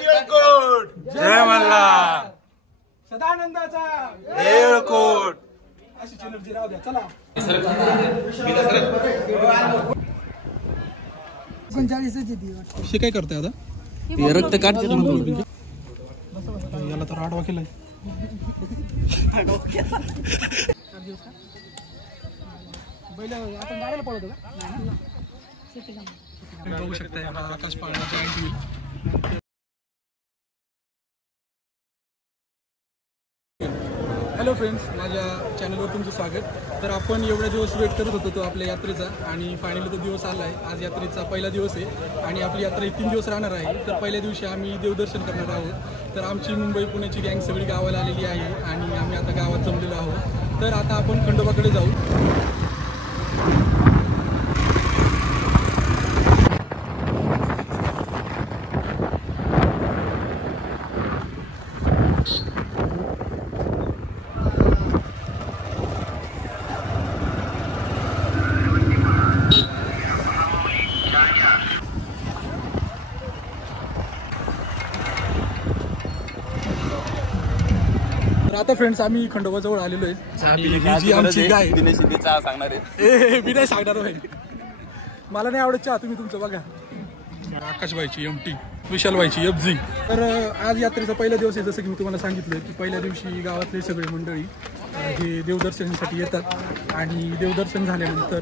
येळकोट जय मल्हार सदानंदाचा येळकोट अशी एनर्जी राहू द्या. चला 39 काय करताय आता? रक्त काढते याला तर आडवा केलाय. आपण गाडीला पळवतो का? बघू शकता आकाश पाळण्याचा अँटी. हॅलो फ्रेंड्स, माझ्या चॅनलवर तुमचं स्वागत. तर आपण एवढा दिवस वेट करत होतो तो आपल्या यात्रेचा आणि फायनली तो दिवस आला आहे. आज यात्रेचा पहिला दिवस आहे आणि आपली यात्रा 3 दिवस राहणार आहे. तर पहिल्या दिवशी आम्ही देवदर्शन करणार आहोत. तर आमची मुंबई पुण्याची गँग सगळी गावाला आलेली आहे आणि आम्ही आता गावात जमलेलो आहोत. तर आता आपण खंडोबाकडे जाऊ. आता फ्रेंड्स आम्ही खंडोबाजवळ आलेलो आहे. आमची गाय दिनेश शिंदे चहा सांगणार आहे. मी नाही सांगणार भाई, मला नाही आवडत चहा. तुम्ही तुमचं बघा. आकाशबाईची MT, विशालबाईची FG. तर आज यात्रेचा पहिला दिवस आहे. जसं की मी तुम्हाला सांगितलं की पहिल्या दिवशी गावातले सगळे मंडळी हे देवदर्शनासाठी येतात आणि देवदर्शन झाल्यानंतर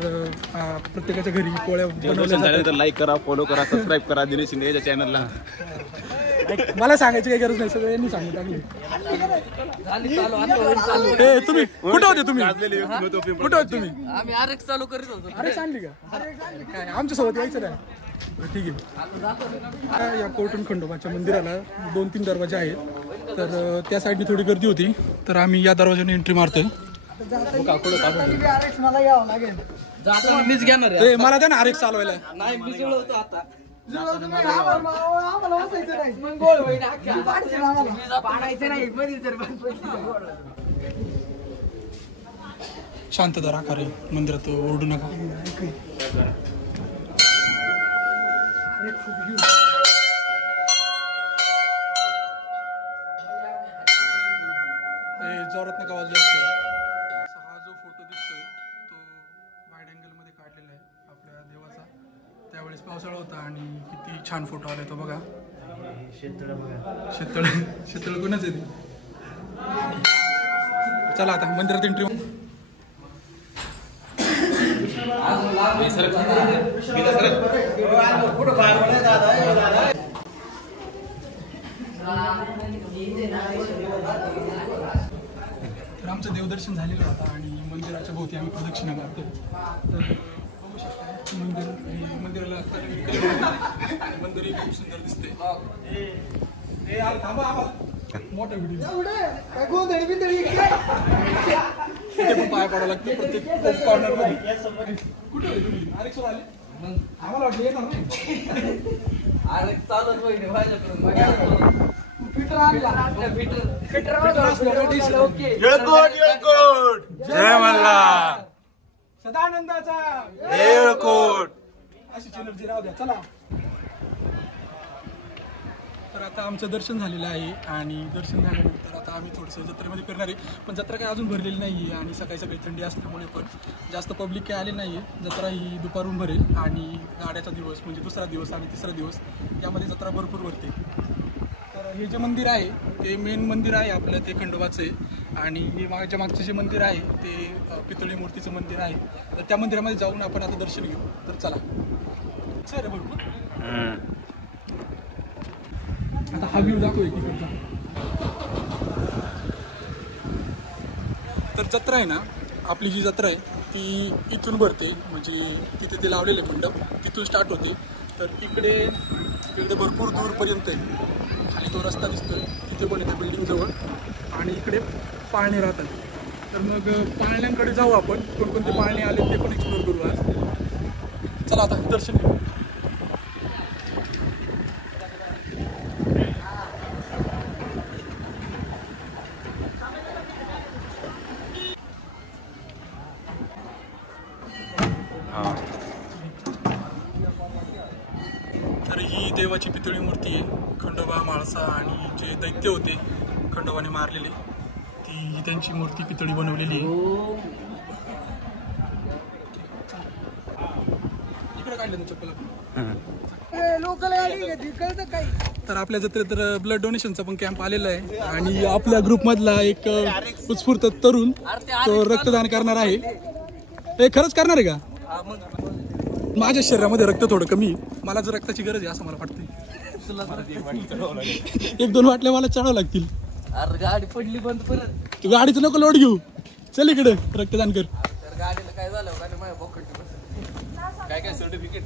प्रत्येकाच्या घरी पोळ्या बनवल्या जातात. लाईक करा, फॉलो करा, सबस्क्राईब करा दिनेश शिंदे याच्या चॅनलला. मला सांगायची काही गरज नाही, सगळ्यांनी सांगितलं. तुम्ही कुठं होते? तुम्ही कुठं होते? तुम्ही आम्ही आरएक्स चालू करीत होतो. अरे सांगली का? काय आमच्या सोबत यायचं नाही? ठीक आहे. या कोटण खंडोबाच्या मंदिराला 2-3 दरवाजे आहेत. तर त्या साईडनी थोडी गर्दी होती, तर आम्ही या दरवाजाने एंट्री मारतोय. मीच घेणार. मला द्या ना RX चालवायला. नाही मी जुळवतो आता. शांतता राखा रे, मंदिरात ओरडू नका. जोरात नका वाजले. हा जो फोटो दिसतोय तो वाईड अँगल मध्ये काढलेला आहे आपल्या देवाचा. त्यावेळेस पावसाळा होता आणि किती छान फोटो आले. तो बघा. शेतळ कोणाच आहे? चला आता मंदिरात एंट्री. तर आमचं देवदर्शन झालेलं होतं आणि मंदिराच्या भोवती आम्ही प्रदक्षिणा करतो. तर बघू शकता मंदिराला मंदिरही खूप सुंदर दिसते. मोठा व्हिडिओ पण पाय पडावं लागतं प्रत्येक कॉर्नर मध्ये. कुठे RX आले? आम्हाला वाटलं येणार नाही. आरएक्स चालत होईल माझ्याकडून. येळकोट जय मल्हार सदानंदाचा येळकोट अशी एनर्जी राहू द्या. चला. तर आता आमचं दर्शन झालेलं आहे आणि दर्शन झाल्यानंतर आता आम्ही थोडंसं जत्रेमध्ये करणार आहे. पण जत्रा काही अजून भरलेली नाही आहे आणि सकाळी सकाळी थंडी असल्यामुळे पण जास्त पब्लिक काही आले नाही आहे. जत्रा ही दुपारून भरेल आणि गाड्याचा दिवस म्हणजे दुसरा दिवस आणि तिसरा दिवस यामध्ये जत्रा भरपूर भरते. तर हे जे मंदिर आहे ते मेन मंदिर आहे आपलं, ते खंडोबाचं आहे. आणि हे मागचं जे मंदिर आहे ते पितळी मूर्तीचं मंदिर आहे. तर त्या मंदिरामध्ये जाऊन आपण आता दर्शन घेऊ. तर चला. सर भरपूर आता हा व्ह्यू दाखवू इकडचा. तर जत्रा आहे ना, आपली जी जत्रा आहे ती इथून भरते. म्हणजे तिथे ते लावलेले मंडप तिथून स्टार्ट होते. तर इकडे भरपूर दूरपर्यंत आहे. खाली तो रस्ता दिसतोय तिथे पण येते बिल्डिंगजवळ आणि इकडे पाळणे राहतात. तर मग पाळण्यांकडे जाऊ आपण. कोणकोणते पाळणे आले ते पण एक्सप्लोर करू आज. चला आता दर्शन घेऊ. तर ही देवाची पितळी मूर्ती आहे. खंडोबा, म्हाळसा आणि जे दैत्य होते खंडोबाने मारलेले, ती त्यांची मूर्ती पितळी बनवलेली आहे. इकडे काढले ना चप्पल. तर आपल्या जत्रेत तर ब्लड डोनेशनचा पण कॅम्प आलेला आहे आणि आपल्या ग्रुपमधला एक उत्स्फूर्त तरुण तो रक्तदान करणार आहे. हे खरंच करणार आहे का? माझ्या शरीरामध्ये रक्त थोडं कमी आहे, मला जर रक्ताची गरज आहे असं मला वाटतं. 1-2 वाटल्या मला चढावं लागतील. अरे गाडी पडली बंद परत. तू गाडीचं नको लोड घेऊ, चल इकडे रक्तदान कर. तर गाडीला काय झालं गाडी माझ्या पॉकेट काय सर्टिफिकेट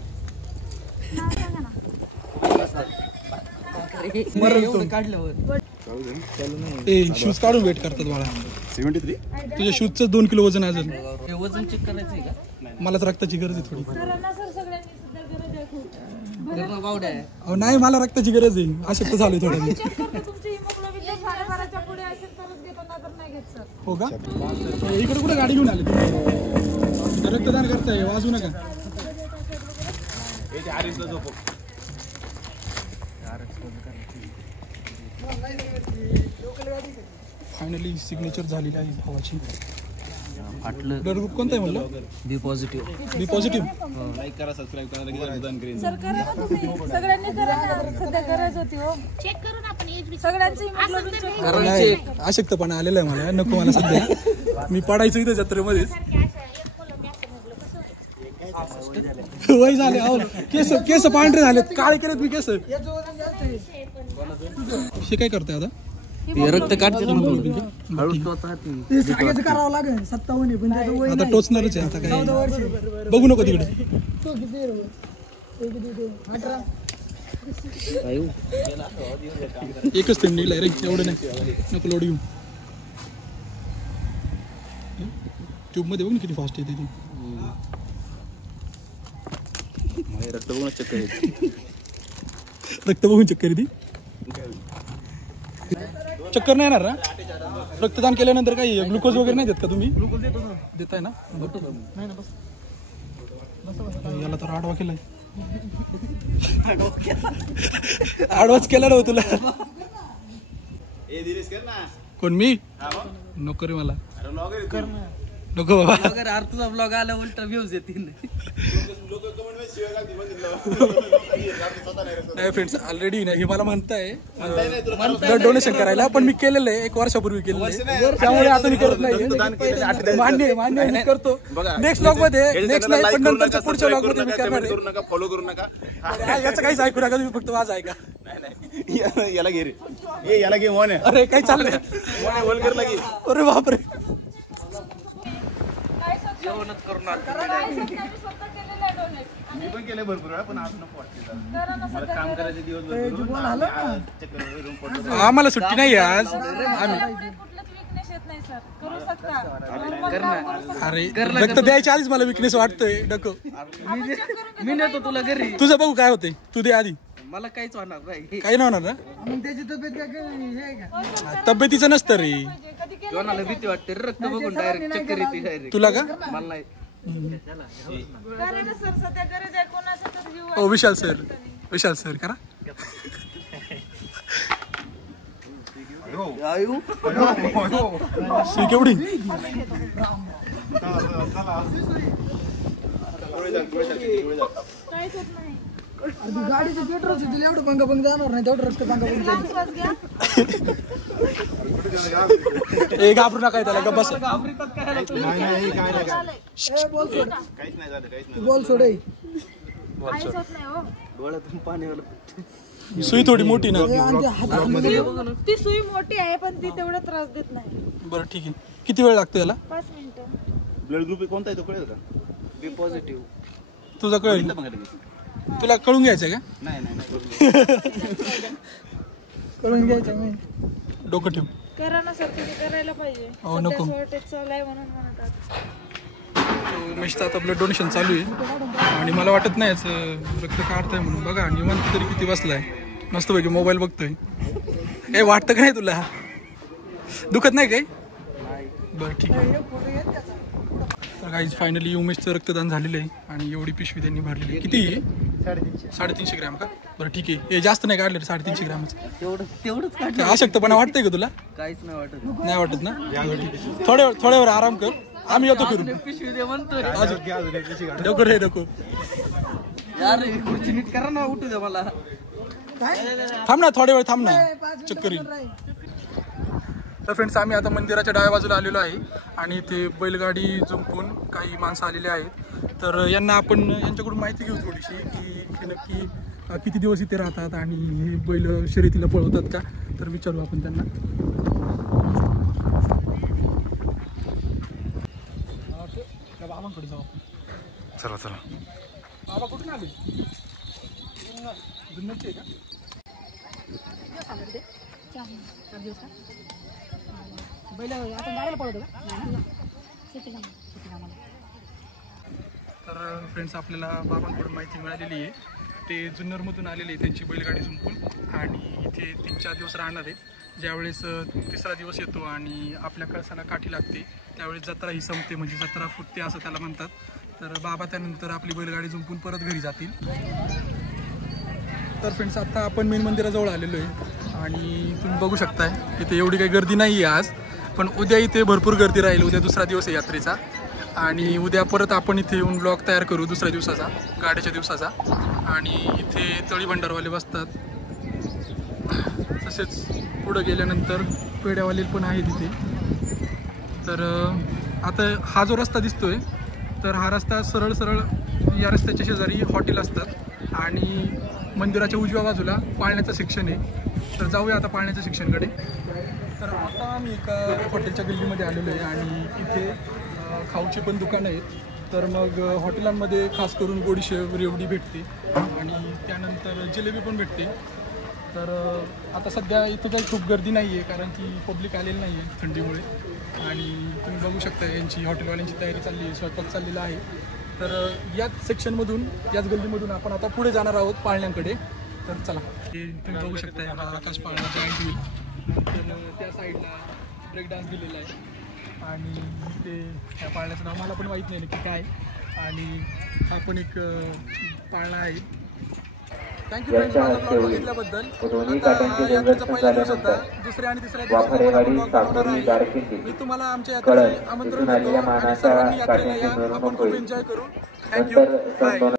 काढल्यावर शूज काढून वेट करतात मला. 73 तुझ्या शूजचं 2 किलो वजन आहे अजून. हे वजन चेक करायचंय का? मला तर रक्ताची गरज आहे थोडी. करणं बावड्या आहे. अहो नाही, मला रक्ताची गरज आहे, अशक्त झालोय थोडं मी. हो का? इकडे कुठे गाडी घेऊन आले तुम्ही? रक्तदान करताय, वाजू नका. फायनली सिग्नेचर झालेली आहे भावाची. फाटलं. ब्लड ग्रुप कोणता आहे म्हणलं? बी पॉझिटिव्ह. बी पॉझिटिव्ह. लाईक करा, सबस्क्राईब करा, लगेच मतदान करेन. सर करा ना तुम्ही, सगळ्यांनी करा ना, सध्या गरज होती हो. चेक करून आपण सगळ्यांचं हिमोग्लोबिन चेक करू. नाही, अशक्तपणा आलेला आहे मला, नको मला सध्या. मी पडायचं इथं जत्रेमध्येच. वय झाले, अहो केस केस पांढरे झालेत, काळे केलेत मी केस. हे काय करताय आता? रक्त काढते करावं लागेल. 57 पण त्याचं वय आता टोचणारच आहे आता काय. बघू नको तिकडे. एकच थेंब निघलाय रे, एवढं नाही, नको लोड घेऊ. ट्यूब मध्ये बघ ना किती फास्ट येते ती. रक्त बघून चक्कर येते. रक्त बघून चक्कर येते. चक्कर नाही येणार ना? रक्तदान केल्यानंतर काही ग्लुकोज वगैरे नाही देत का तुम्ही? ग्लुकोज देताय ना? याला तर आडवा केलाय. आडवाच केला ना तुला. कोण मी? नको रे मला, नको बाबा. अगर तुझा ब्लॉग आला उलटा व्ह्यूज येतील. नाही फ्रेंड्स, ऑलरेडी नाही, हे मला म्हणताय ब्लड डोनेशन करायला, पण मी केलेलं आहे 1 वर्षापूर्वी केलेलं आहे, त्यामुळे आता मी करत नाही. मान्य मान्य मी करतो. नेक्स्ट ब्लॉग मध्ये, नेक्स्ट नाही पण नंतरच्या पुढच्या ब्लॉग मध्ये मी करणार आहे. फॉलो करू नका. याचं काहीच ऐकू नका तुम्ही, फक्त माझं ऐका. याला घे रे, याला घे. मोन अरे काय चाललंय? अरे बापरे. जेवणच करून मी पण केलंय भरपूर वेळा, पण आज नको वाटते. मला काम करायचे दिवस भरपूर. आम्हाला सुट्टी नाही आज. अरे रक्त द्यायच्या आधीच मला विकनेस वाटतोय. डको मी नेतो तुला घरी. तुझं बघू काय होतंय, तू दे आधी. मला काहीच होणार नाही. काही नाही होणार ना? त्याची तब्येत काय तब्येतीचं नसतं रे. कोणाला भीती वाटते रक्त बघून डायरेक्ट चक्कर येते डायरेक्ट. तुला का? मला नाही. ओ विशाल सर, विशाल सर करा. सी केवढी? गाडीचे पेट्रोल तिला एवढं पंग जाणार नाही, तेवढं रक्त पंग ए घाबरू नका त्याला, गप्प बस. बोल सोडे. डोळ्यातून पाणी आलं. सुई थोडी मोठी ना. ती सुई मोठी आहे पण ती तेवढा त्रास देत नाही. बरं ठीक आहे. किती वेळ लागतो याला? 5 मिनिटं. ब्लड ग्रुप कोणता आहे तो कळेल का? बी पॉझिटिव्ह. तुझा कळेल. तुला कळून घ्यायचं का? नाही नाही करून घ्यायचं मी. डोकं ठेव. करा ना सर, तुम्ही करायला पाहिजे. हो नको. शॉर्टेज चालू आहे म्हणून म्हणतात. उमेशचं आता ब्लड डोनेशन चालू आहे आणि मला वाटत नाही याचं रक्त काढतंय म्हणून. बघा निवांत तरी किती बसलाय, मस्तपैकी मोबाईल बघतोय. काही वाटतं का नाही तुला? दुखत नाही काही? बरं ठीक आहे. तर गाईज फायनली उमेशचं रक्तदान झालेलं आहे आणि एवढी पिशवी त्यांनी भरलेली आहे. किती? 350 ग्रॅम का? बरं ठीक आहे. हे जास्त नाही काढले 350 ग्रॅमच. तेवढंच काढलं. अशक्तपणा वाटतंय का तुला? काहीच नाही वाटत. नाही वाटत ना? बरं ठीक आहे. थोड्या वेळ आराम कर, आम्ही येतो फिरून. पिशवी दे म्हणतो रे. नको रे नको. यार खुर्ची नीट करा ना, उठू दे मला. थांब ना, थोड्या वेळ थांब ना, चक्कर येईल. तर फ्रेंड्स, आम्ही आता मंदिराच्या डाव्या बाजूला आलेलो आहे आणि इथे बैलगाडी जुंपून काही माणसं आलेली आहेत. तर यांना आपण यांच्याकडून माहिती घेऊ थोडीशी की हे नक्की किती दिवस इथे राहतात आणि हे बैल शर्यतीला पळवतात का, तर विचारू आपण त्यांना. बाबांकडे जाऊ. चला चला. बाबा कुठून आले? जुन्नरचे का? तर फ्रेंड्स, आपल्याला बाबांकडून माहिती मिळालेली आहे. ते जुन्नरमधून आलेले आहे त्यांची बैलगाडी जुंपून आणि इथे 3-4 दिवस राहणार आहेत. ज्यावेळेस तिसरा दिवस येतो आणि आपल्या कळसाला काठी लागते त्यावेळेस जत्रा ही संपते, म्हणजे जत्रा फुटते असं त्याला म्हणतात. तर बाबा त्यानंतर आपली बैलगाडी जुंपून परत घरी जातील. तर फ्रेंड्स, आता आपण मेन मंदिराजवळ आलेलो आहे आणि तुम्ही बघू शकताय इथे एवढी काही गर्दी नाही आहे आज, पण उद्या इथे भरपूर गर्दी राहील. उद्या दुसरा दिवस आहे यात्रेचा आणि उद्या परत आपण इथे येऊन ब्लॉग तयार करू दुसऱ्या दिवसाचा, गाड्याच्या दिवसाचा. आणि इथे तळी भंडारवाले बसतात. तसेच पुढं गेल्यानंतर पेड्यावाले पण आहेत इथे. तर आता हा जो रस्ता दिसतोय, तर हा रस्ता सरळ सरळ या रस्त्याच्या शेजारी हॉटेल असतात आणि मंदिराच्या उजव्या बाजूला पाळण्याचं सेक्शन आहे. तर जाऊया आता पाळण्याच्या सेक्शनकडे. तर आता आम्ही एका हॉटेलच्या गल्लीमध्ये आलेलो आहे आणि इथे खाऊची पण दुकानं आहेत. तर मग हॉटेलांमध्ये खास करून गोडीशेव, रेवडी भेटते आणि त्यानंतर जिलेबी पण भेटते. तर आता सध्या इथे काही खूप गर्दी नाही आहे कारण की पब्लिक आलेलं नाही आहे थंडीमुळे. आणि तुम्ही बघू शकता यांची हॉटेलवाल्यांची तयारी चालली आहे, स्वयंपाक चाललेला आहे. तर याच सेक्शनमधून, याच गल्लीमधून आपण आता पुढे जाणार आहोत पाळण्याकडे. तर चला, हे तुम्ही बघू शकता हा आकाश पाळणा जॉईंट व्हील. नंतर त्या साईडला ब्रेक डान्स दिलेला आहे आणि ते त्या पाळण्याचं नाव मला पण माहीत नाही नक्की काय. आणि हा पण एक पाळणा आहे. थँक्यू फ्रेंड्स माझा ब्लॉग बघितल्याबद्दल. आता यात्रेचा पहिला दिवस होता, दुसऱ्या आणि तिसऱ्या दिवशी मी तुम्हाला आमच्या यात्रेचे आमंत्रण देतो आणि सर्वांनी यात्रेला या, आपण खूप एन्जॉय करू. Thank you, bye.